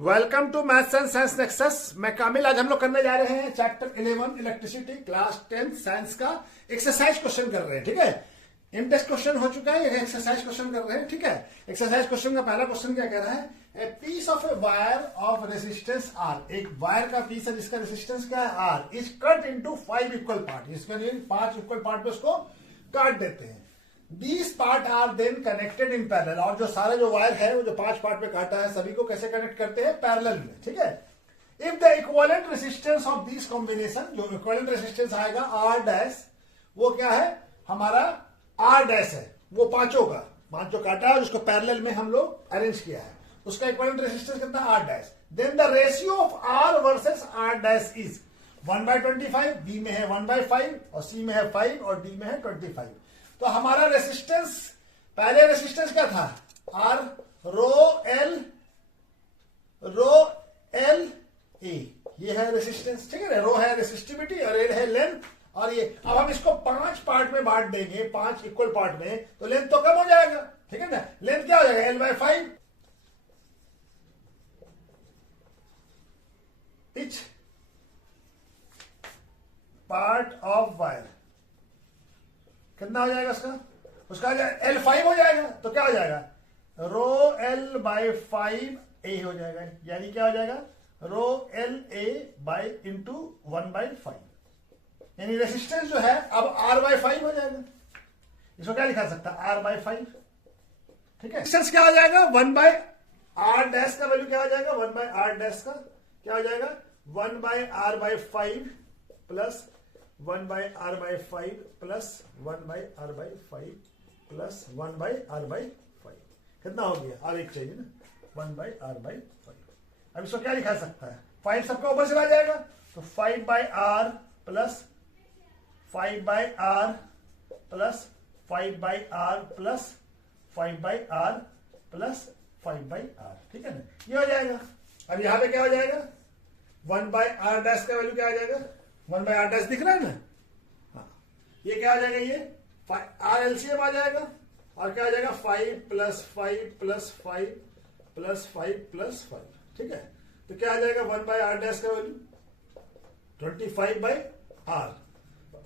Welcome to maths and science nexus. मैं कामिल। आज हम लोग करने जा रहे हैं चैप्टर 11 इलेक्ट्रिसिटी क्लास 10 साइंस का एक्सरसाइज क्वेश्चन कर रहे हैं। ठीक है, इनटेस्ट क्वेश्चन हो चुका है, ये एक्सरसाइज क्वेश्चन कर रहे हैं। ठीक है, एक्सरसाइज क्वेश्चन का पहला क्वेश्चन क्या कह रहा है? A piece of a wire of resistance R, एक वायर का पीस है जिसका रेजिस्टेंस क्या है R, is cut into 5 equal part. इसके लिए 5 इक्वल पार्ट में उसको काट देते हैं। These part are then connected in parallel, और जो सारे जो वायर है वो जो 5 पार्ट में काटा है सभी को कैसे कनेक्ट करते हैं? पैरेलल में। ठीक है, if the equivalent resistance of this combination, जो इक्विवेलेंट रेजिस्टेंस आएगा आर डैश, वो क्या है हमारा? आर डैश है, वो पांचों का, 5 जो काटा है उसको पैरेलल में हम लोग अरेंज किया है, उसका इक्विवेलेंट रेजिस्टेंस कितना? R dash. Then the ratio of R versus R dash is 1/25, B में है 1/5 और सी में है 5 और डी में है 25। तो हमारा रेसिस्टेंस, पहले रेसिस्टेंस क्या था? आर रो एल ए, ये है रेसिस्टेंस। ठीक है ना, रो है रेसिस्टिविटी और एल है लेंथ। और ये अब हम इसको 5 पार्ट में बांट देंगे, 5 इक्वल पार्ट में, तो लेंथ तो कम हो जाएगा। ठीक है ना, लेंथ क्या हो जाएगा? L/5 each part of wire कितना हो जाएगा उसका आ जाएगा L5 हो जाएगा। तो क्या हो जाएगा? रो L/5 ए हो जाएगा, यानी क्या हो जाएगा? रो एल ए बाई इंटू 1/5, यानी रेसिस्टेंस जो है अब R/5 हो जाएगा। इसको क्या लिखा सकता है? R/5। ठीक है, रेसिस्टेंस क्या हो जाएगा? 1/R डैश का वैल्यू क्या हो जाएगा? 1/R डैश का क्या हो जाएगा? 1/R/5 plus 1/R/5 plus 1/R/5 plus 1/R/5 कितना हो गया? R एक चाहिए ना, 1/R/5। अब इसको क्या लिखा सकता है? 5 सबका ऊपर चला जाएगा, तो 5/R plus 5/R plus 5/R plus 5/R plus 5/R। ठीक है ना, ये हो जाएगा। अब यहां पे क्या हो जाएगा? 1/R डैश का वैल्यू क्या आ जाएगा? 1/R डैश दिख रहा है ना? हाँ, ये क्या आ जाएगा? ये R LCM आ जाएगा और क्या आ जाएगा? 5 प्लस 5 प्लस 5 प्लस 5 प्लस 5। ठीक है, तो क्या आ जाएगा? 1/R डैश का वैल्यू 25/R।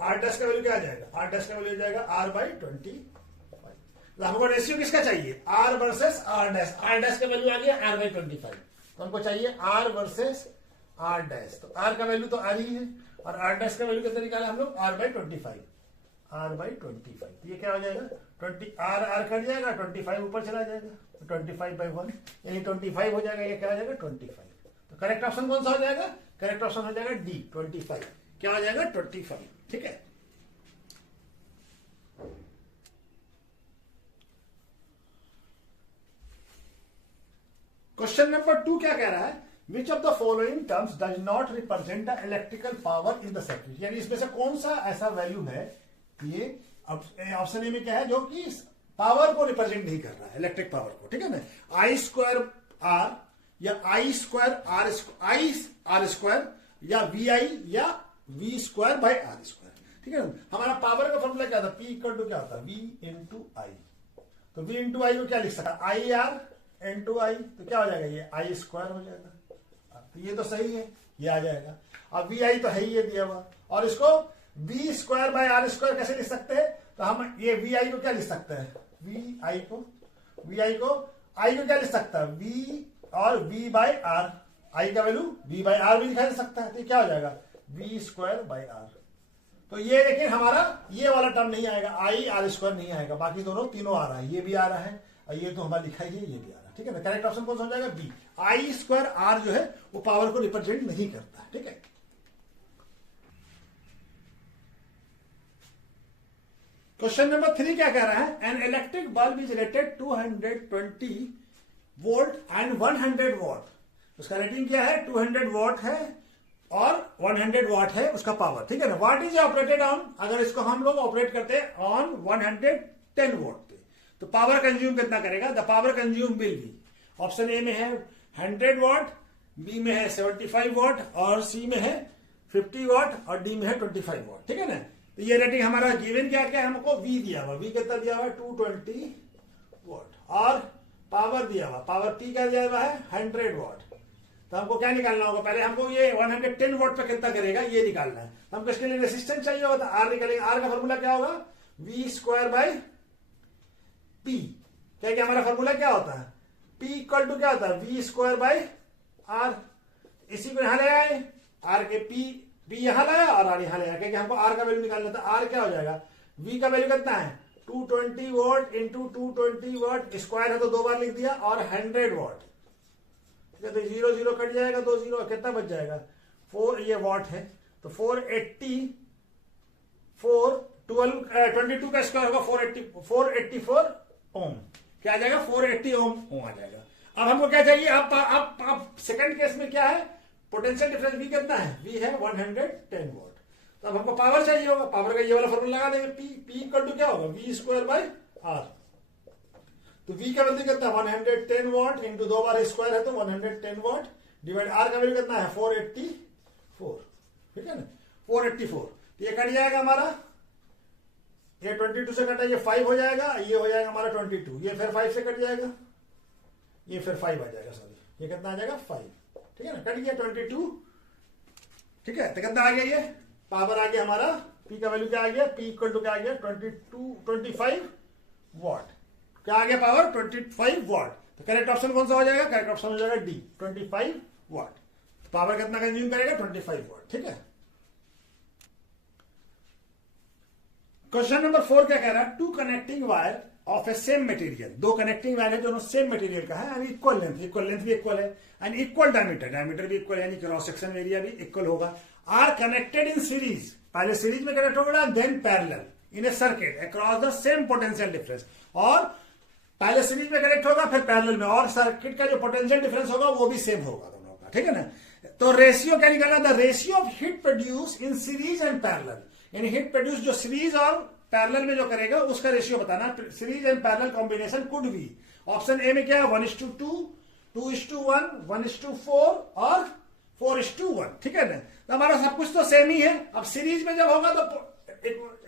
R डैश का वैल्यू क्या आ जाएगा? R डैश का वैल्यू आ जाएगा R/25। तो हमको रेशियो किसका चाहिए? R versus R dash. R dash का वैल्यू आ गया R/25, तो हमको चाहिए R वर्सेस R डैश। तो R का वैल्यू तो R ही है और R डैश का वैल्यू कितना निकाला हम लोग? R/25। R/25, ये क्या हो जाएगा? 20 R कट जाएगा, 25 ऊपर चला जाएगा, तो 25/1 यानी 25 हो जाएगा। ये क्या हो जाएगा? 25। तो करेक्ट ऑप्शन कौन सा हो जाएगा? करेक्ट ऑप्शन हो जाएगा डी, 25। क्या हो जाएगा? 25। ठीक है, क्वेश्चन नंबर 2 क्या कह रहा है? Which of the following terms does not represent the electrical power in the circuit, यानी इसमें से कौन सा ऐसा वैल्यू है, ये ऑप्शन ए में क्या है जो कि पावर को रिप्रेजेंट नहीं कर रहा है, इलेक्ट्रिक पावर को। ठीक है ना, I²R या I² या VI या V²/R²। ठीक है ना, हमारा पावर का फॉर्मूला क्या था? P = क्या होता है? V × I। तो V × I को क्या लिख सकता है? IR × I, तो क्या हो जाएगा? ये I² हो जाएगा। तो ये तो सही है, ये आ जाएगा। अब VI तो है ही, ये दिया हुआ, और इसको V²/R² कैसे लिख सकते हैं? तो हम ये VI को क्या लिख सकते हैं? VI को I को क्या लिख सकता है? V और V/R, I का वैल्यू V/R भी लिखा जा सकता है। तो क्या हो जाएगा? V²/R। तो ये लेकिन हमारा ये वाला टर्म नहीं आएगा, IR² नहीं आएगा, बाकी दोनों तीनों आ रहा है, ये भी आ रहा है और ये तो हमारा लिखा ही है, ये भी आ रहा है। ठीक है ना, करेक्ट ऑप्शन कौन सा हो जाएगा? बी। I²R जो है वो पावर को रिप्रेजेंट नहीं करता है। ठीक है, क्वेश्चन नंबर 3 क्या कह रहा है? An electric bulb is rated 220 volt and 100 what. उसका रेटिंग क्या है? 200 वॉट है और 100 वॉट है उसका पावर। ठीक है ना, व्हाट इज ऑपरेटेड ऑन, अगर इसको हम लोग ऑपरेट करते हैं ऑन 110 वोल्ट पे, तो पावर कंज्यूम कितना करेगा? The power consume will be, option A में है 100 वॉट, बी में है 75 वॉट और सी में है 50 वॉट और डी में है 25 वॉट। ठीक है ना, तो ये रेटिंग हमारा गिवन क्या क्या है? हमको V दिया हुआ, V कितना दिया हुआ है? 220 वॉट, और पावर दिया हुआ, पावर P का दिया हुआ है 100 वॉट। तो हमको क्या निकालना होगा, पहले हमको ये 110 वोल्ट पे कितना करेगा ये निकालना है। हमको इसके लिए रेसिस्टेंस चाहिए होगा, तो आर निकालेंगे। आर का फॉर्मूला क्या होगा, वी स्क्वायर बाई पी। क्या हमारा फॉर्मूला क्या होता है, पी इक्वल टू क्या होता है, वी स्क्वायर बाई आर। इसी को यहां ले आए, आर के पी यहां लाया और आर यहां ले आया, क्योंकि हमको आर का वैल्यू निकालना था। आर क्या हो जाएगा, वी का वैल्यू कितना है 220 वोल्ट इंटू 220 वोल्ट, स्क्वायर है तो 2 बार लिख दिया, और 100 वोल्ट। ठीक है, तो 0 0 कट जाएगा, 2 0, कितना बच जाएगा 4, ये वॉट है तो 22 का स्क्वायर होगा 484 ओम। क्या आ जाएगा 480 ओम आ जाएगा। अब हमको क्या चाहिए, अब सेकंड केस में क्या है, पोटेंशियल डिफरेंस वी कितना है, वी है 110 वोल्ट। तो अब हमको पावर चाहिए होगा, पावर का ये वाला फॉर्मूला लगा देंगे, पी इक्वल टू क्या होगा, वी स्क्वायर बाई आर। तो वी का वैल्यू कितना है 110 वॉट इंटू 2 बार स्क्वायर है तो 110 वॉट, डिवाइड आर का वैल्यू कितना है 484। ठीक है ना, 484। तो ये कट जाएगा हमारा, ये 22 से कटा, ये 5 हो जाएगा, ये हो जाएगा हमारा 22, ये फिर 5 से कट जाएगा, ये फिर 5 आ जाएगा, सॉरी ये कितना आ जाएगा 5। ठीक है ना, कट गया 22। ठीक है, तो कितना आ गया, ये पावर आ गया हमारा, पी का वैल्यू क्या आ गया, पी इक्वल टू क्या आ गया 25 वॉट। क्या आ गया पावर 25 वॉट। तो करेक्ट ऑप्शन कौन सा हो जाएगा, करेक्ट ऑप्शन हो जाएगा डी 25 वॉट। पावर कितना कंज्यूम करेगा 25 वॉट। ठीक है, क्वेश्चन नंबर 4 क्या कह रहा है, two connecting wire of a same material, दो कनेक्टिंग वायर है दोनों सेम मटेरियल का है, एंड इक्वल लेंथ भी इक्वल है, एंड इक्वल डायमीटर भी इक्वल है, यानी क्रॉस सेक्शन एरिया भी इक्वल होगा। आर कनेक्टेड इन सीरीज, पहले सीरीज में कनेक्ट होगा, then parallel in a circuit across the same potential difference, और पहले सीरीज में कनेक्ट होगा फिर पैरेलल में, और सर्किट का जो पोटेंशियल डिफरेंस होगा वो भी सेम होगा दोनों का। ठीक है ना, तो रेशियो क्या निकालना, the ratio of heat produce in series and parallel, यानी हीट प्रोड्यूस जो सीरीज और पैरेलल में जो करेगा उसका रेशियो बताना। Series and parallel combination could be, option A में क्या है 1:2, 2:1, 1:4 और 4:1। ठीक है ना, तो हमारा सब कुछ तो सेम ही है। अब सीरीज में जब होगा तो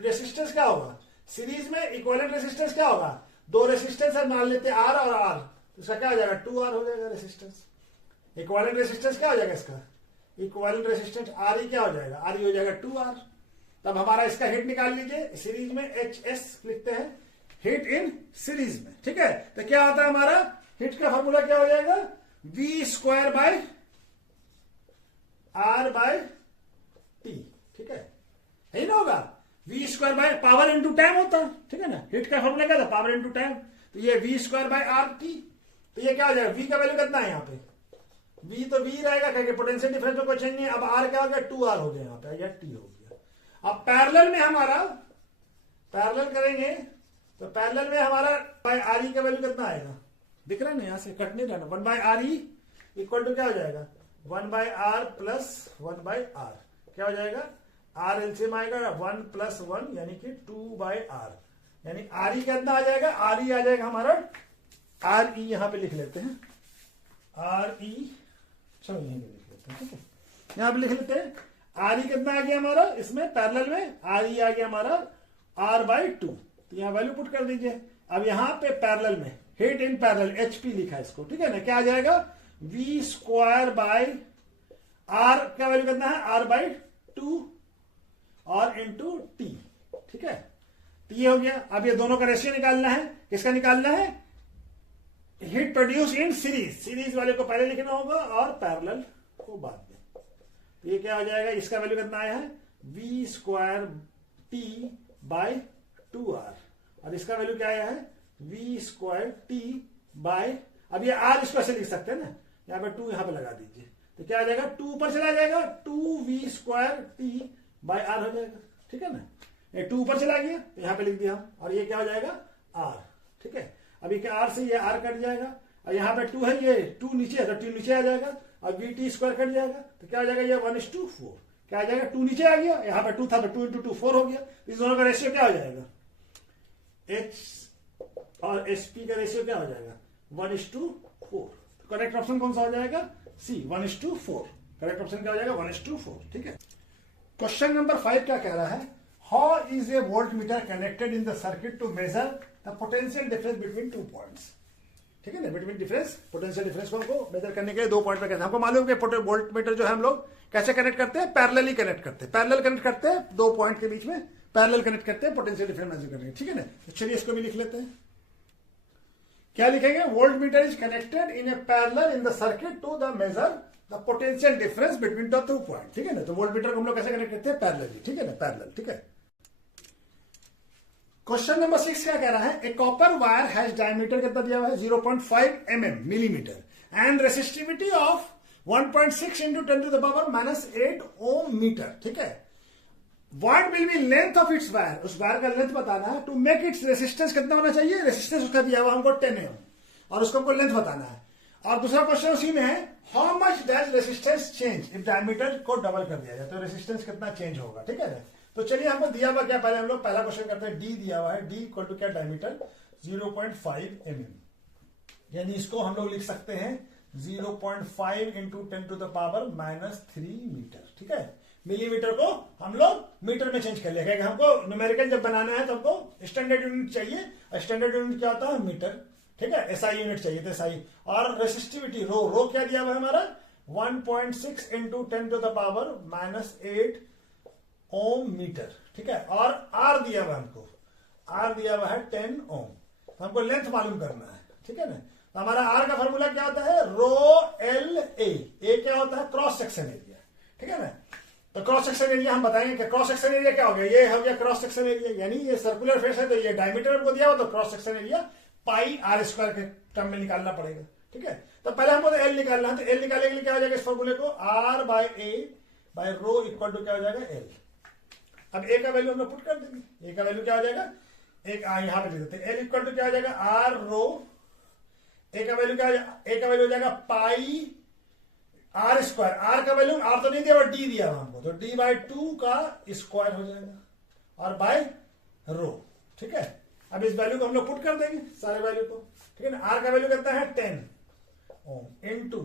रेसिस्टेंस क्या होगा, सीरीज में इक्विवेलेंट रेसिस्टेंस क्या होगा, दो रेसिस्टेंस है, मान लेते आर और आर, तो इसका क्या हो जाएगा 2R हो जाएगा रेसिस्टेंस। इक्विवेलेंट रेसिस्टेंस क्या हो जाएगा इसका, इक्विवेलेंट रेसिस्टेंस आर ही क्या हो जाएगा, आर ही हो जाएगा 2R। तब हमारा इसका हिट निकाल लीजिए, सीरीज में HS लिखते हैं, हिट इन सीरीज में। ठीक है, तो क्या होता है हमारा हिट का फॉर्मूला क्या हो जाएगा, V square by R by T। ठीक है, यही ना होगा, V square by power into time होता है। ठीक है ना, हिट का फॉर्मूला क्या था, पावर इंटू टाइम, तो ये V स्क्वायर बाय RT। तो ये क्या हो जाएगा, V का वैल्यू कितना है यहाँ पे, V तो V रहेगा, क्योंकि पोटेंशियल डिफरेंस में कोई चेंज नहीं। अब R क्या हो गया 2R हो गया यहाँ पे, या T हो गया। अब पैरेलल में हमारा, पैरेलल करेंगे तो पैरेलल में हमारा बाय आर ई का वैल्यू कितना आएगा, दिख रहा है ना, यहां से कट नहीं रहना, 1/RE इक्वल टू क्या हो जाएगा 1/R प्लस 1/R। क्या हो जाएगा, R एलसीएम आएगा 1 + 1 यानी कि 2/R, यानी RE कितना आ जाएगा, RE आ जाएगा हमारा, RE यहां पे लिख लेते हैं, RE चलो यहीं पे लिख लेते हैं। ठीक है, यहां पे लिख लेते हैं, RE कितना आ गया हमारा, इसमें पैरेलल में RE आ गया हमारा R/2, तो यहां वैल्यू पुट कर दीजिए। अब यहां पे पैरेलल में हिट इन पैरेलल HP लिखा है इसको। ठीक है ना, क्या आ जाएगा V स्क्वायर बाय R का वैल्यू कितना है R/2 और इंटू T। ठीक है, तो ये हो गया। अब ये दोनों का रेशियो निकालना है, किसका निकालना है, hit produce in series, series वाले को पहले लिखना होगा और पैरेलल को बाद में। तो ये क्या हो जाएगा, इसका वैल्यू कितना आया है V square T bye 2R, और इसका वैल्यू क्या आया है V स्क्वायर T बाय, अब ये R इसको ऐसे लिख सकते हैं ना, यहाँ पे 2 यहां पे लगा दीजिए, तो क्या आ जाएगा 2 ऊपर चला जाएगा, 2V square T bye R हो जाएगा। ठीक है ना, ये 2 ऊपर चला गया तो यहां पे लिख दिया हम, और ये क्या हो जाएगा R। ठीक है, अभी क्या R से ये R कट जाएगा, और यहाँ पे 2 है, ये 2 नीचे है तो 2 नीचे आ जाएगा, और VT स्क्वायर कट जाएगा, तो क्या हो जाएगा ये 1:4। क्या आ जाएगा 2 नीचे आ गया, यहाँ पे 2 था तो 2 × 2 4 हो गया। इस दोनों का रेशियो क्या हो जाएगा, H और HP का रेशियो क्या हो जाएगा 1:4। तो करेक्ट ऑप्शन कौन सा हो जाएगा, C 1:4। करेक्ट ऑप्शन क्या हो जाएगा 1:4। ठीक है, क्वेश्चन नंबर 5 क्या कह रहा है, how is a volt meter connected in the circuit to measure the potential difference between 2 points. ठीक है ना, बिटवीन डिफरेंस, पोटेंशियल डिफरेंस को हमको मेजर करने के लिए 2 पॉइंट पे कैसे, हमको मालूम है कि वोल्ट मीटर जो है हम लोग कैसे कनेक्ट करते हैं, पैरेलली कनेक्ट करते हैं, पैरेलल कनेक्ट करते हैं 2 पॉइंट के बीच में, पैरेलल कनेक्ट करते हैं पोटेंशियल डिफरेंस मेजर करने, ठीक है ना। तो चलिए इसको भी लिख लेते हैं। क्या लिखेंगे, volt meter is connected in a parallel in the circuit to the measure the potential difference between the 2 point, ठीक है ना। तो वोल्ट मीटर को हम लोग कैसे कनेक्ट करते हैं, पैरेलली, ठीक है ना, पैरेलल, ठीक है। क्वेश्चन नंबर 6 क्या कह रहा है, a copper wire has diameter कितना दिया हुआ है 0.5 mm millimetre and resistivity of 1.6 into 10 to the power -8 ohm metre, ठीक है। What will be length of its wire, उस वायर का लेंथ बताना है, टू मेक इट्स रेसिस्टेंस कितना होना चाहिए, रेसिस्टेंस उसका दिया हुआ हमको 10 ओम और उसको हमको लेंथ बताना है। और दूसरा क्वेश्चन उसी में है, how much does resistance change if diameter को डबल कर दिया जाए, तो रेसिस्टेंस कितना चेंज होगा, ठीक है ना। तो चलिए हमको दिया हुआ क्या, पहले हम लोग पहला क्वेश्चन करते हैं, डी दिया हुआ है, डी इक्वल टू क्या, डायमीटर 0.5 mm, यानी इसको हम लोग लिख सकते हैं 0.5 into 10 to the power -3 metre, ठीक है। मिलीमीटर को हम लोग मीटर में चेंज कर लेंगे, हमको न्यूमेरिकल जब बनाना है तो हमको स्टैंडर्ड यूनिट चाहिए, स्टैंडर्ड यूनिट क्या होता है, मीटर, ठीक है। एसआई यूनिट चाहिए तो एसआई, और रेसिस्टिविटी रो क्या दिया हुआ है हमारा 1.6 into 10 to the power -8 ohm metre, ठीक है। और आर दिया हुआ हमको, आर दिया हुआ है 10 ओम, तो हमको लेंथ मालूम करना है, ठीक है ना। तो हमारा आर का फॉर्मूला क्या होता है, रो एल ए क्या होता है, क्रॉस सेक्शन एरिया, ठीक है ना। तो क्रॉस सेक्शन एरिया हम बताएंगे कि क्रॉस सेक्शन एरिया क्या हो गया, ये हो गया क्रॉस सेक्शन एरिया, यानी ये सर्कुलर फेस है तो ये डायमीटर हमको दिया हुआ, तो cross section area pi R square के टर्म में निकालना पड़ेगा, ठीक है। तो पहले हमको तो एल निकालना है, तो एल निकालने के लिए क्या हो जाएगा इस फॉर्मूले को, R by A by rho equal to क्या हो जाएगा, एल। अब ए का वैल्यू हम लोग पुट कर देंगे, ए का वैल्यू क्या हो जाएगा, एक यहां पे लिख देते हैं, एल इक्वल टू क्या हो जाएगा, आर रो, ए का वैल्यू क्या, ए का वैल्यू हो जाएगा पाई आर स्क्वायर, आर का वैल्यू, आर तो नहीं दिया डी दिया हमको, तो डी बाई 2 का स्क्वायर हो जाएगा और बाय रो, ठीक है। अब इस वैल्यू को हम लोग पुट कर देंगे सारे वैल्यू को, ठीक है ना। आर का वैल्यू कितना है 10 ओम इंटू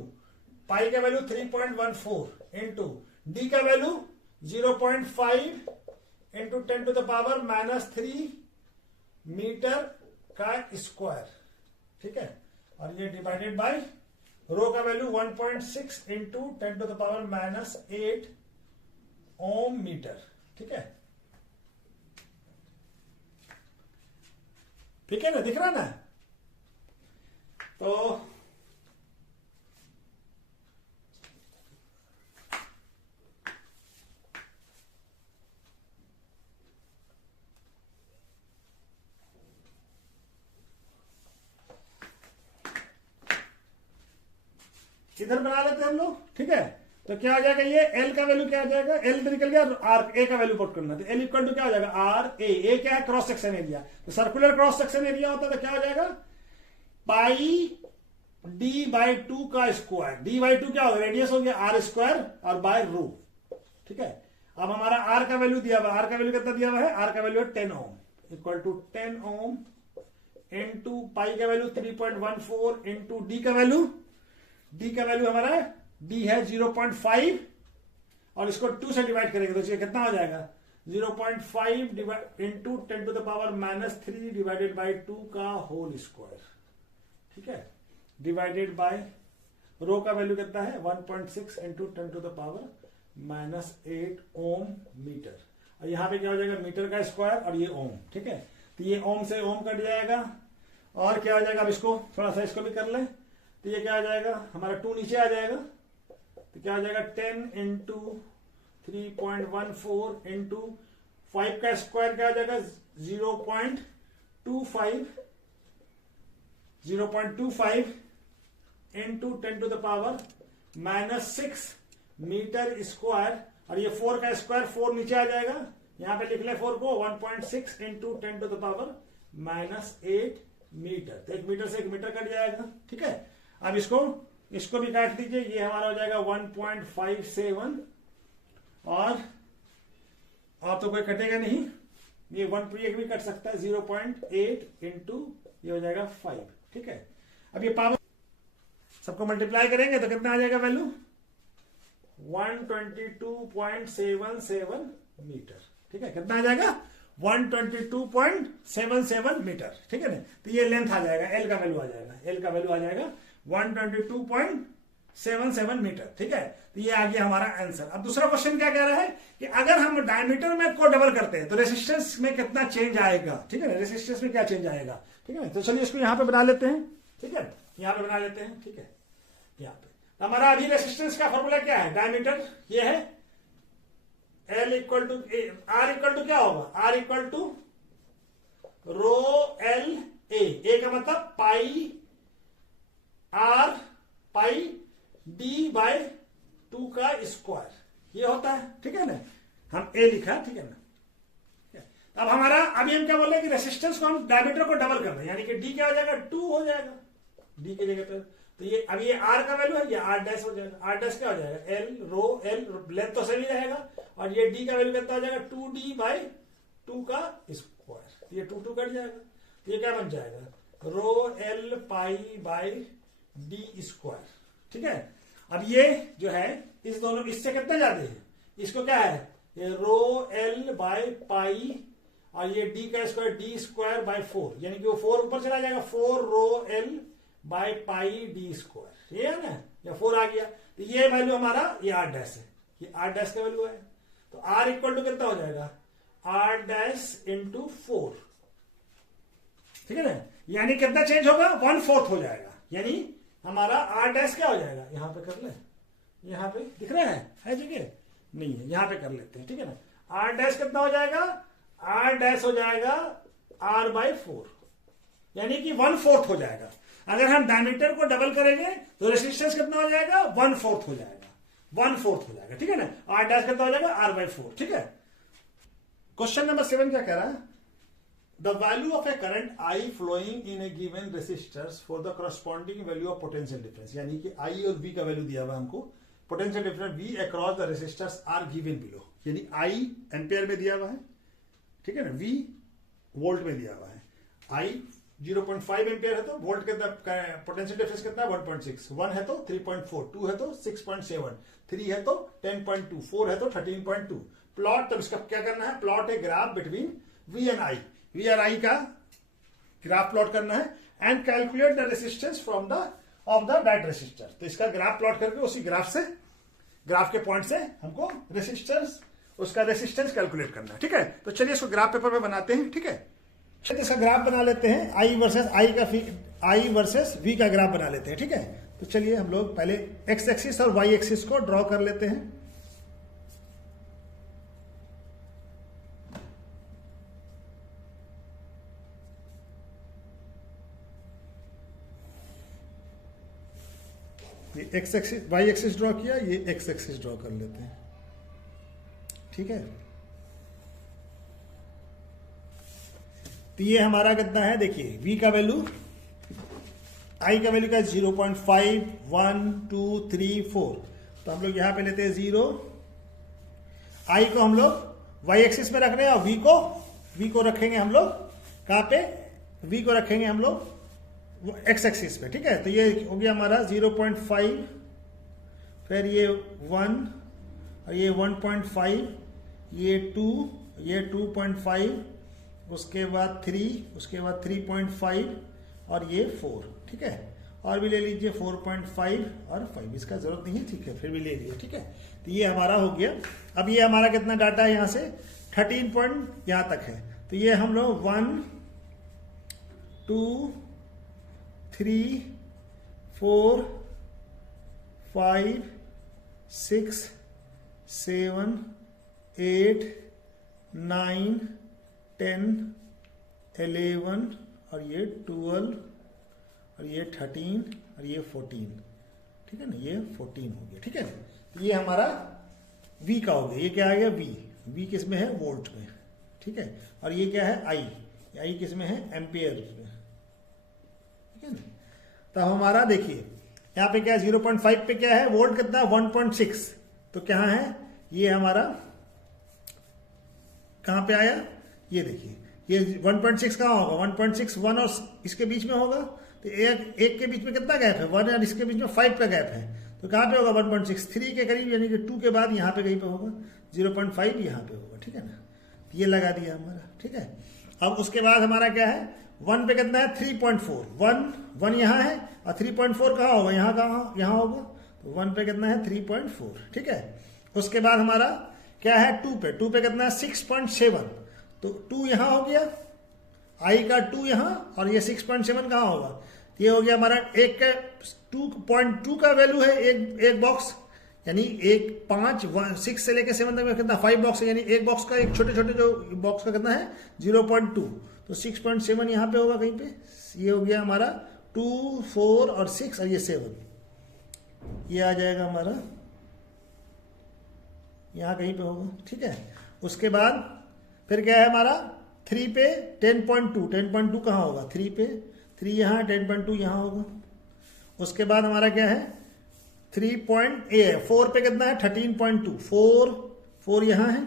पाई का वैल्यू 3.14 इंटू डी का value 0.5 into 10 to the power -3 metre का स्क्वायर, ठीक है। और ये डिवाइडेड बाय रो का value 1.6 into 10 to the power -8 ohm metre, ठीक है, ठीक है ना, दिख रहा ना। तो इधर बना लेते हैं हम लोग, ठीक है। तो क्या हो जाएगा, ये एल का वैल्यू क्या हो जाएगा, एल तो निकल गया, आर ए का वैल्यू पुट करना, तो एल इक्वल टू क्या हो जाएगा, आर ए क्या है, क्रॉस सेक्शन एरिया, तो सर्कुलर क्रॉस सेक्शन एरिया होता है तो क्या हो जाएगा, पाई डी बाई 2 का स्क्वायर, डी बाई 2 क्या होगा, रेडियस हो गया आर स्क्वायर और बाय रो, ठीक है। अब हमारा आर का वैल्यू दिया हुआ, आर का वैल्यू कितना दिया हुआ है, आर का value 10 ohm equal to 10 ohm into pi का वैल्यू 3.14 इंटू डी का वैल्यू, डी का वैल्यू हमारा डी है 0.5 और इसको 2 से डिवाइड करेंगे तो कितना हो जाएगा 0.5 into 10 to the power -3 divided by 2 का होल स्क्वायर, ठीक है, डिवाइडेड बाय रो का वैल्यू कितना है 1.6 into 10 to the power -8 ohm metre, और यहां पे क्या हो जाएगा मीटर का स्क्वायर और ये ओम, ठीक है। तो ये ओम से ओम कट जाएगा और क्या हो जाएगा, अब इसको थोड़ा सा इसको भी कर लें, तो ये क्या आ जाएगा हमारा 2 नीचे आ जाएगा, तो क्या हो जाएगा 10 इंटू 3.14 इंटू 5 का स्क्वायर क्या आ जाएगा 0.25 into 10 to the power -6 metre square, और ये 4 का स्क्वायर 4 नीचे आ जाएगा, यहां पे लिख ले 4 को 1.6 into 10 to the power -8 metre, तो 1 मीटर से 1 मीटर कट जाएगा, ठीक है। अब इसको भी काट दीजिए, ये हमारा हो जाएगा 1.57 और तो कोई कटेगा नहीं, ये 1 भी कट सकता है 0.8 इंटू ये हो जाएगा 5, ठीक है। अब ये पावर सबको मल्टीप्लाई करेंगे तो कितना आ जाएगा वैल्यू 122.77 मीटर, ठीक है। कितना आ जाएगा 122.77 मीटर, ठीक है ना। तो ये लेंथ आ जाएगा, एल का वैल्यू आ जाएगा, एल का वैल्यू आ जाएगा 122.77 मीटर, ठीक है। तो ये आ गया हमारा आंसर। अब दूसरा क्वेश्चन क्या कह रहा है कि अगर हम डायमीटर में को डबल करते हैं तो रेसिस्टेंस में कितना चेंज आएगा, ठीक है ना, रेसिस्टेंस में क्या चेंज आएगा, ठीक है ना। तो चलिए इसको यहां पे बना लेते हैं, ठीक है, यहां पे बना लेते हैं, ठीक है। यहां पे हमारा अभी रेसिस्टेंस का फॉर्मूला क्या है, डायमीटर ये है L equal to R equal to क्या होगा, R equal to rho L A का मतलब pi R pi D by 2 का स्क्वायर, ये होता है, ठीक है ना। हम A लिखा, ठीक है ना। अब हमारा अभी हम क्या बोल रहे हैं कि रेसिस्टेंस को हम डायमीटर को डबल कर रहे हैं, यानी कि D क्या हो जाएगा, 2 हो जाएगा D की जगह पर। तो ये अब ये R का वैल्यू है, ये R डैश हो जाएगा, R डैश क्या हो जाएगा, L रो L लेंथ तो सही रहेगा, और ये D का वैल्यू कितना हो जाएगा, 2D बाय 2 का स्क्वायर, ये 2 कट जाएगा, तो ये क्या बन जाएगा, रो L pi by D square, ठीक है। अब ये जो है इस दोनों इससे कितना ज्यादा है, इसको क्या है, ये रो L बाय पाई और ये D का स्क्वायर D स्क्वायर बाय 4, यानी कि वो 4 ऊपर चला जाएगा, 4 रो L by pi D square, ये है ना, या 4 आ गया। तो ये वैल्यू हमारा ये R डैश है, ये R डैश का वैल्यू है। तो R इक्वल टू कितना हो जाएगा, R डैश इंटू 4, ठीक है ना, यानी कितना चेंज होगा, 1/4 हो जाएगा, यानी हमारा R डैश क्या हो जाएगा, यहां पे कर ले, यहां पे दिख रहा है जगह नहीं है, यहां पे कर लेते हैं, ठीक है ना। R डैश कितना हो जाएगा, R डैश हो जाएगा R बाय 4, यानी कि 1/4 हो जाएगा। अगर हम डायमीटर को डबल करेंगे तो रेसिस्टेंस कितना हो जाएगा, 1/4 हो जाएगा, 1/4 हो जाएगा, ठीक है ना। R डैश कितना हो जाएगा, R बाय 4, ठीक है। क्वेश्चन नंबर 7 क्या कह रहा है, the value of a current I flowing in a given resistors for the corresponding value of potential difference, यानी कि I और V का वैल्यू दिया हुआ हमको, potential difference V across the resistors are given below, यानी I एम्पियर में दिया हुआ है, ठीक है ना, V वोल्ट में दिया हुआ है। I 0.5 एम्पियर है तो वोल्ट कितना, पोटेंशियल डिफरेंस कितना है, 1.6, 1 है तो 3.4, 2 है तो 6.7, 3 है तो 10.2, 4 है तो 13.2। प्लॉट, तब इसका क्या करना है, plot a graph between V and I, V और I का ग्राफ प्लॉट करना है, and calculate the resistance from the of the that resistor. तो इसका ग्राफ प्लॉट करके उसी ग्राफ से, ग्राफ के पॉइंट से हमको रेसिस्टेंस, उसका रेसिस्टेंस कैलकुलेट करना है, ठीक है। तो चलिए इसको ग्राफ पेपर में बनाते हैं, ठीक है। चलिए इसका ग्राफ बना लेते हैं, I वर्सेस V का ग्राफ बना लेते हैं, ठीक है। तो चलिए हम लोग पहले एक्स एक्सिस और वाई एक्सिस को ड्रॉ कर लेते हैं। ये X axis, Y axis draw किया, ये एक्स एक्सिस ड्रॉ कर लेते हैं, ठीक है। तो ये हमारा कितना है, देखिए V का वैल्यू, I का वैल्यू का 0.5, 1, 2, 3, 4, तो हम लोग यहां पे लेते हैं 0, I को हम लोग Y एक्सिस में रख रहे हैं, और V को रखेंगे हम लोग कहां पे, V को रखेंगे हम लोग एक्स एक्सिस पे, ठीक है। तो ये हो गया हमारा 0.5, फिर ये 1 और ये 1.5, ये 2, ये 2.5, उसके बाद 3, उसके बाद 3.5 और ये 4, ठीक है। और भी ले लीजिए 4.5 और 5, इसका जरूरत नहीं है, ठीक है, फिर भी ले लीजिए, ठीक है। तो ये हमारा हो गया। अब ये हमारा कितना डाटा है, यहाँ से 13 पॉइंट यहाँ तक है। तो ये हम लोग 1, 2, 3, 4, 5, 6, 7, 8, 9, 10, 11 और ये 12 और ये 13 और ये 14, ठीक है ना, ये 14 हो गया, ठीक है। ये हमारा V का हो गया। ये क्या आ गया, V किस में है, वोल्ट में, ठीक है। और ये क्या है, I किस में है, एम्पियर में, ठीक है ना। तो हमारा देखिए यहाँ पे क्या है, 0.5 पे क्या है, वोल्ट कितना, 1.6, तो क्या है, ये हमारा कहाँ पे आया, ये देखिए, ये 1.6 कहाँ होगा, 1.6 1 और इसके बीच में होगा। तो एक के बीच में कितना गैप है, 1 और इसके बीच में 5 का गैप है, तो कहाँ पे होगा, 1.6, 3 के करीब, यानी कि 2 के बाद यहाँ पे कहीं पे होगा, 0.5 यहाँ पे होगा, ठीक है ना। ये लगा दिया हमारा, ठीक है। अब उसके बाद हमारा क्या है, 1 पे कितना है 3.4, 1 यहाँ है और 3.4 कहाँ होगा, यहाँ होगा, तो 1 पे कितना है 3.4, ठीक है। उसके बाद हमारा क्या है 2 पे कितना है 6.7, तो 2 यहाँ हो गया, आई का 2 यहाँ, और ये 6.7 कहाँ होगा, ये हो गया हमारा एक का 2.2 का वैल्यू है एक बॉक्स, यानी 6 से लेकर 7 तक में कितना 5 बॉक्स है, यानी एक बॉक्स का एक छोटे छोटे जो बॉक्स का कितना है 0.2, तो 6.7 यहाँ पे होगा कहीं पे, ये हो गया हमारा 2, 4 और 6 और ये 7, ये आ जाएगा हमारा यहाँ कहीं पे होगा, ठीक है। उसके बाद फिर क्या है हमारा 3 पे 10.2 कहाँ होगा, 3 पे 3 यहाँ, 10.2 यहाँ होगा। उसके बाद हमारा क्या है 4 पे कितना है 13.2, 4 यहाँ है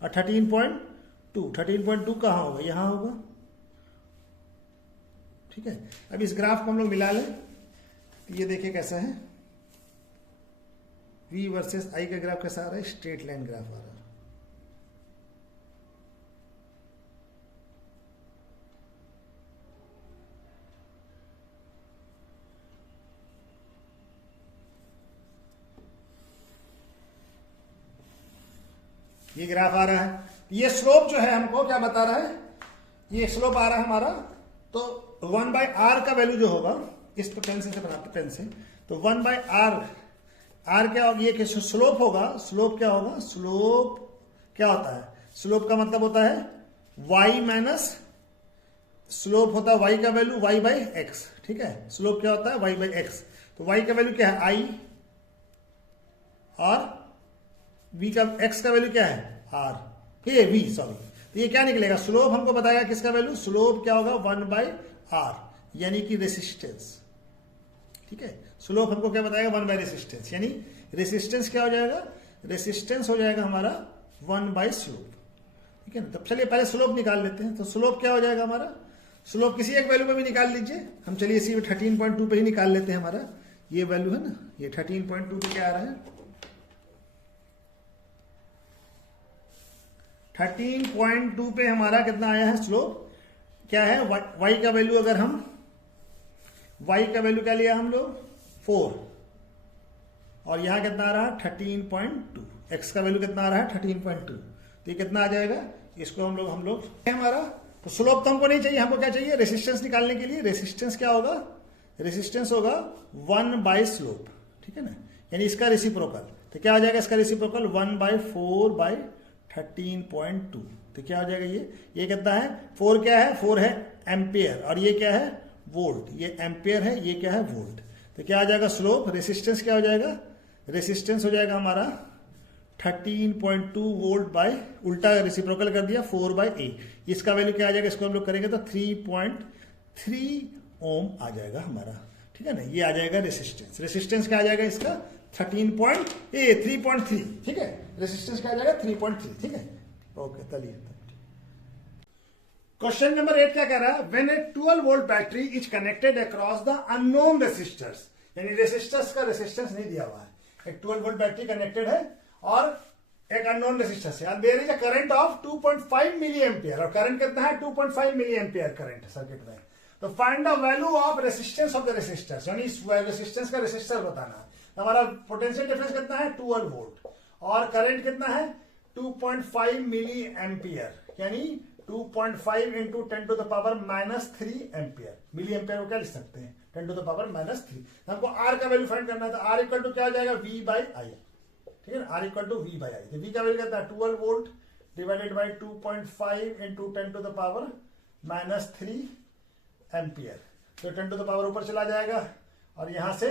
और 13.2 कहाँ होगा, यहाँ होगा, ठीक है। अब इस ग्राफ को हम लोग मिला लें, ये देखिए कैसा है, V वर्सेस I का ग्राफ कैसा आ रहा है, स्ट्रेट लाइन ग्राफ आ रहा है। ये ग्राफ आ रहा है, ये स्लोप जो है हमको क्या बता रहा है, ये स्लोप आ रहा है हमारा, तो 1/r का वैल्यू जो होगा, इस पेन से बनाते पेन से, तो 1/r क्या होगा, ये स्लोप होगा, स्लोप क्या होगा, स्लोप क्या होता है, स्लोप का मतलब होता है y माइनस, स्लोप होता है y का वैल्यू y/x, ठीक है। स्लोप क्या होता है y/x, तो y का वैल्यू क्या है i और v का x का वैल्यू क्या है r, ये v सॉरी, तो ये क्या निकलेगा, स्लोप हमको बताएगा किसका वैल्यू, स्लोप क्या होगा 1/r, यानी कि रेसिस्टेंस, ठीक है। स्लोप हमको क्या बताएगा 1 बाय रेसिस्टेंस, यानी रेसिस्टेंस क्या हो जाएगा, रेसिस्टेंस हो जाएगा हमारा 1 स्लोप, ठीक है ना। तब चलिए पहले स्लोप निकाल लेते हैं, तो स्लोप क्या हो जाएगा हमारा, स्लोप किसी एक वैल्यू पे भी निकाल लीजिए, हम चलिए इसी 13.2 पे ही निकाल लेते हैं, हमारा ये वैल्यू है ना, ये 13.2 पे क्या आ रहा है, 13.2 पे हमारा कितना आया है स्लोप, क्या है y का वैल्यू, अगर हम y का वैल्यू क्या लिया हम लोग 4, और यहां कितना आ रहा है 13.2, x का वैल्यू कितना आ रहा है 13.2, तो ये कितना आ जाएगा, इसको हम लोग हमारा, तो स्लोप तो हमको नहीं चाहिए, हमको क्या चाहिए, रेसिस्टेंस निकालने के लिए, रेसिस्टेंस क्या होगा, रेसिस्टेंस होगा 1 स्लोप, ठीक है ना, यानी इसका रेसिप्रोकल, तो क्या आ जाएगा इसका रेसिप्रोकल 1/4/13.2, तो क्या हो जाएगा ये कितना है, 4 क्या है, 4 है एम्पियर, और ये क्या है वोल्ट, ये एम्पियर है, ये क्या है वोल्ट, तो क्या आ जाएगा स्लोप, रेसिस्टेंस क्या हो जाएगा, रेसिस्टेंस हो जाएगा हमारा 13.2 वोल्ट बाय, उल्टा रेसिप्रोकल कर दिया 4/8, इसका वैल्यू क्या आ जाएगा, इसको हम लोग करेंगे तो 3.3 ओम आ जाएगा हमारा, ठीक है ना, ये आ जाएगा रेसिस्टेंस, रेसिस्टेंस क्या आ जाएगा इसका 3.3, ठीक है, रेसिस्टेंस क्या आ जाएगा 3.3, ठीक है, ओके चलिए। क्वेश्चन नंबर 8 क्या कह रहा है, when A 12 volt battery is connected across the unknown resistors, यानी रेसिस्टर्स का रेसिस्टेंस नहीं दिया हुआ है, एक 12 वोल्ट बैटरी कनेक्टेड है और एक अननोन रेसिस्टर से, there is a current of 2.5 milli ampere, और करंट कितना है 2.5 मिली एम्पियर करंट सर्किट में, तो find the value of resistance of the resistors, यानी इस रेसिस्टेंस का रेसिस्टर बताना है, हमारा पोटेंशियल डिफरेंस कितना है 12 वोल्ट और करंट कितना है 2.5 मिली एम्पियर, यानी 2.5 into 10 to the power -3 ampere, milli ampere को क्या लिख सकते हैं 10 टू द पावर -3, हमको आर का वैल्यू फाइंड करना है, तो आर इक्वल टू क्या हो जाएगा V/I, ठीक है, आर इक्वल टू V/I, तो V का वैल्यू कितना है 12 volt divided by 2.5 into 10 to the power -3 ampere, तो 10 टू द पावर ऊपर चला जाएगा और यहां से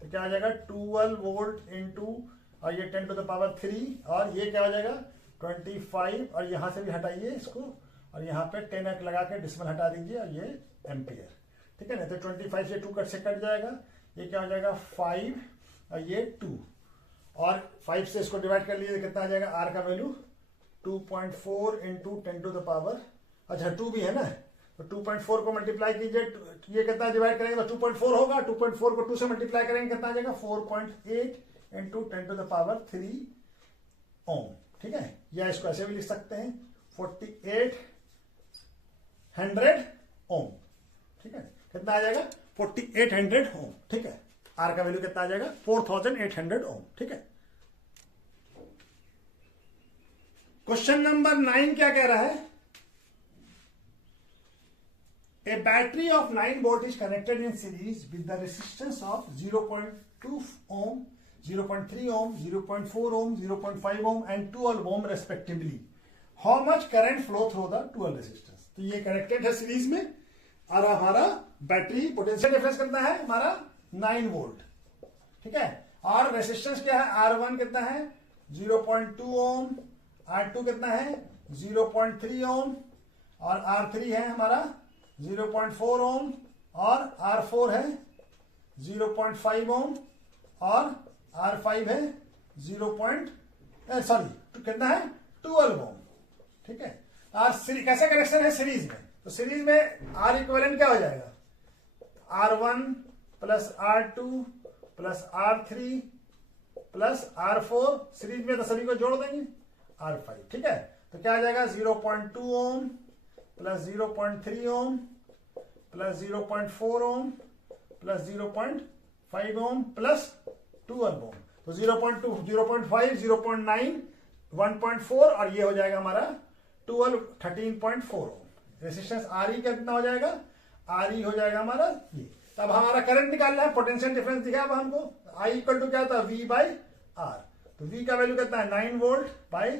तो क्या आ जाएगा 12 वोल्ट इंटू और ये 10 टू द पावर 3 और ये क्या हो जाएगा 25, और यहां से भी हटाइए इसको और यहाँ पे 10 लगा के डिसिमल हटा दीजिए और ये एम्पियर, ठीक है ना, तो 25 से 2 कट जाएगा, ये क्या हो जाएगा 5 और ये 2, और 5 से इसको डिवाइड कर लीजिए कितना आ जाएगा आर का value 2.4 into 10 to the power, अच्छा 2 भी है ना, तो 2.4 को मल्टीप्लाई कीजिए, ये कितना डिवाइड करेंगे तो 2.4 होगा, 2.4 को 2 से मल्टीप्लाई करेंगे कितना आ जाएगा 4.8 इंटू 10 टू द पावर 3 ओम, ठीक है, या इसको ऐसे भी लिख सकते हैं 4800 ओम। ठीक है, कितना आ जाएगा 4800 ओम। ठीक है, आर का वैल्यू कितना आ जाएगा 4800 ओम। ठीक है, क्वेश्चन नंबर 9 क्या कह रहा है, A battery of 9 volt is connected in series with the resistance of 0.2 ohm, 0.3 ohm, 0.4 ohm, 0.5 ohm and 12 ohm respectively. How much current flow through the 12 resistance? तो ये कनेक्टेड है सीरीज में और हमारा बैटरी पोटेंशियल डिफरेंस कितना है हमारा 9 volt. ठीक है, और रेसिस्टेंस क्या है R1 कितना है 0.2 ओम, R2 कितना है 0.3 ओम और R3 है हमारा 0.4 ओम और R4 है 0.5 ओम और R5 है कितना है 12 ओम। ठीक है, और कैसा कनेक्शन है सीरीज में, तो सीरीज में R इक्विवेलेंट क्या हो जाएगा R1 plus R2 plus R3 plus R4, series में तो सभी को जोड़ देंगे R5। ठीक है, तो क्या आ जाएगा 0.2 ohm plus 0.3 ohm plus 0.4 ohm plus 0.5 ohm plus 12 ओम। तो 0.2 0.5 0.9 1.4 और ये हो जाएगा हमारा 12 13.4 ओम। रेसिस्टेंस आर ई कितना हो जाएगा, आर ई हो जाएगा हमारा ये। तब हमारा करंट निकालना है, पोटेंशियल डिफरेंस दिखा अब हमको, आई इक्वल टू क्या होता है वी बाई आर। तो वी का वैल्यू कितना है 9 वोल्ट बाई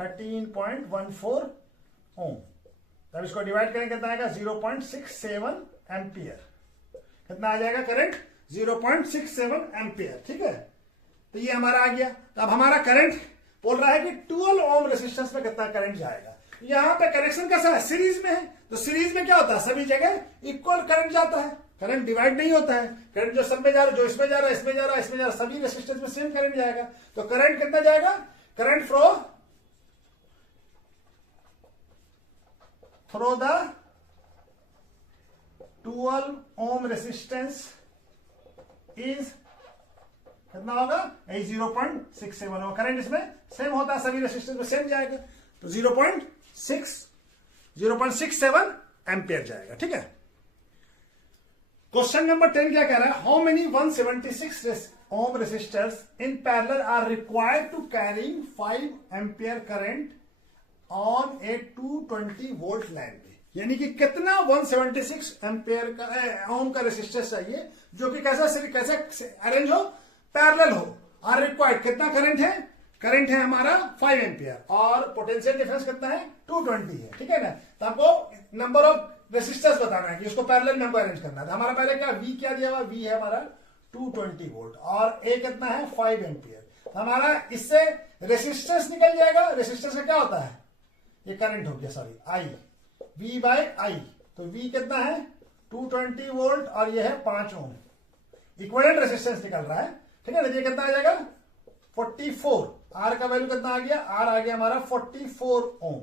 13.14 ओम। तब इसको डिवाइड करेंगे कितना आएगा 0.67 एम्पियर। कितना आ जाएगा करंट 0.67 एम्पियर। ठीक है, तो ये हमारा आ गया। तो अब हमारा करंट बोल रहा है कि 12 ओम रेसिस्टेंस में कितना करंट जाएगा। यहां पे कनेक्शन कैसा है सीरीज में है, तो सीरीज में क्या होता है सभी जगह इक्वल करंट जाता है, करंट डिवाइड नहीं होता है। करंट जो सब में जा रहा है, जो इसमें जा रहा है इसमें जा रहा है इसमें जा रहा है, सभी रेसिस्टेंस में सेम करंट जाएगा। तो करंट कितना जाएगा, current flow through the 12 ohm resistance is कितना होगा 0.67 होगा। करंट इसमें सेम होता है, सभी रेसिस्टेंस में सेम जाएगा, तो 0.67 एम्पियर जाएगा। ठीक है, क्वेश्चन नंबर 10 क्या कह रहा है, how many 176 ohm resistors in parallel are required to carrying 5 ampere current on a 220 volt line पे। यानी कि कितना 176 एम्पियर का ओम का रेसिस्टेंस चाहिए जो कि कैसे अरेंज हो, पैरेलल हो। आर रिक्वायर्ड कितना करंट है, करंट है हमारा 5 एम्पियर और पोटेंशियल डिफरेंस कितना है 220 है। ठीक है ना, तो आपको नंबर ऑफ रेसिस्टर्स बताना है कि उसको पैरेलल में हमको अरेंज करना है। हमारा पहले क्या V क्या दिया हुआ, V है हमारा 220 वोल्ट और A कितना है 5 एम्पियर। तो हमारा इससे रेसिस्टेंस निकल जाएगा। रेसिस्टेंस का क्या होता है, ये करंट हो गया sorry I, V by I। तो V कितना है 220 वोल्ट और ये है 5 ओम। इक्विवेलेंट रेसिस्टेंस निकल रहा है। ठीक है ना, ये कितना आ जाएगा 44। R का वैल्यू कितना आ गया, R आ गया हमारा 44 ओम।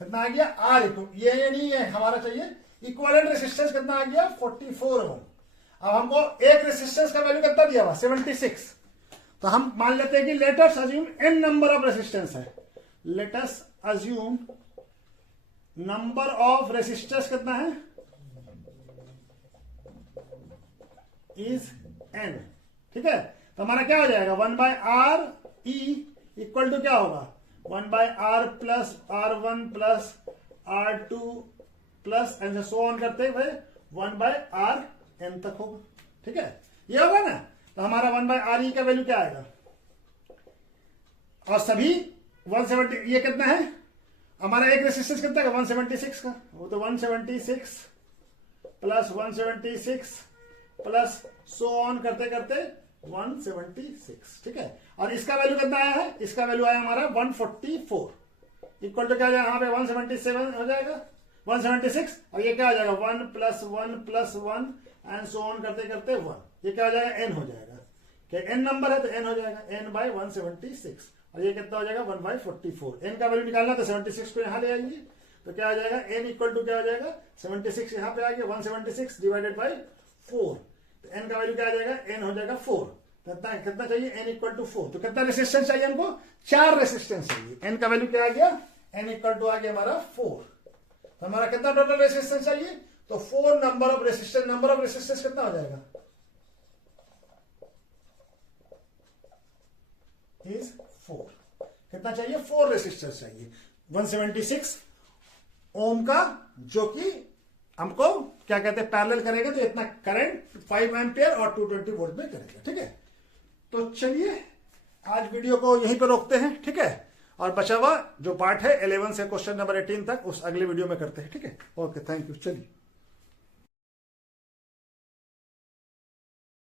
कितना आ गया R, ये नहीं है हमारा चाहिए इक्विवेलेंट रेसिस्टेंस कितना आ गया 44 ओम। अब हमको एक रेसिस्टेंस का वैल्यू कितना दिया हुआ 76। तो हम मान लेते हैं कि let us assume n number of resistance है। Let us assume number of resistors कितना है इज n। ठीक है, तो हमारा क्या हो जाएगा 1/r e इक्वल टू क्या होगा 1/r plus r1 plus r2 plus ऐसे सो ऑन करते हुए 1/r n तक होगा। ठीक है, ये होगा ना, तो हमारा 1/r e का वैल्यू क्या आएगा, और सभी 170 ये कितना है हमारा एक रेसिस्टेंस कितना का 176 का, वो तो 176 प्लस 176 प्लस सो ऑन करते करते 176। ठीक है, और इसका वैल्यू कितना आया है, इसका वैल्यू आया हमारा 144 इक्वल टू क्या आ जाएगा यहाँ पे 177 हो जाएगा 176 और ये क्या हो जाएगा 1 plus 1 plus 1 and so on करते करते 1। ये क्या हो जाएगा n हो जाएगा, क्या n नंबर है तो n हो जाएगा n बाई 176 और ये कितना हो जाएगा 1/44। n का वैल्यू निकालना तो 76 को यहां ले आइए, तो क्या आ जाएगा n इक्वल टू क्या हो जाएगा 76 यहां पे आ गया 176 डिवाइडेड बाई 4। तो n का वैल्यू क्या आ जाएगा n हो जाएगा 4। कितना कितना चाहिए, n इक्वल टू 4। तो कितना रेसिस्टेंस चाहिए हमको, 4 रेसिस्टेंस चाहिए। n का वैल्यू क्या आ गया, n इक्वल टू आ गया हमारा 4। तो हमारा कितना टोटल रेसिस्टेंस चाहिए, तो 4 number of resistance, number of resistance कितना हो जाएगा, इज 4। कितना चाहिए, 4 रेसिस्टेंस चाहिए 176 ओम का, जो कि हमको क्या कहते हैं पैरेलल करेगा, तो इतना करंट 5 एम्पियर और 220 वोल्ट में करेगा। ठीक है, तो चलिए आज वीडियो को यहीं पर रोकते हैं। ठीक है, और बचा हुआ जो पार्ट है 11 से क्वेश्चन नंबर 18 तक उस अगले वीडियो में करते हैं। ठीक है, ओके, थैंक यू। चलिए।